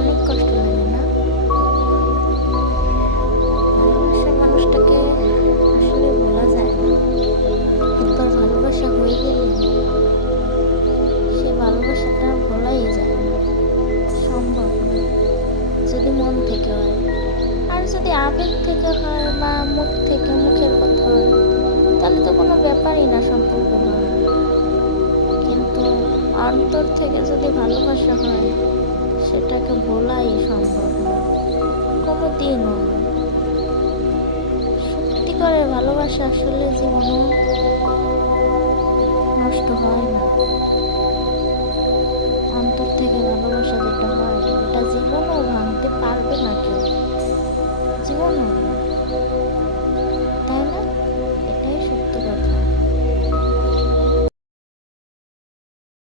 অনেক কষ্ট লাগে না? ভালোবাসার মানুষটাকে আসলে ভোলা যায় না। একবার ভালোবাসা হয়ে গেলে সে ভালোবাসাটা ভোলাই যায় না, সম্ভব না যদি মন থেকে হয়। আর যদি আবেগ থেকে হয় বা মুখ থেকে, মুখের কথা হয়, তাহলে তো কোনো ব্যাপারই না, সম্পর্ক নয়। কিন্তু অন্তর থেকে যদি ভালোবাসা হয়, সেটাকে ভোলাই সম্ভব না, কোনো দিনও না। সত্যিকারের ভালোবাসা আসলে জীবনে নষ্ট হয় না। অন্তর থেকে ভালোবাসা যেটা হয়, এটা জীবনও ভাঙতে পারবে না কেউ, জীবনও না।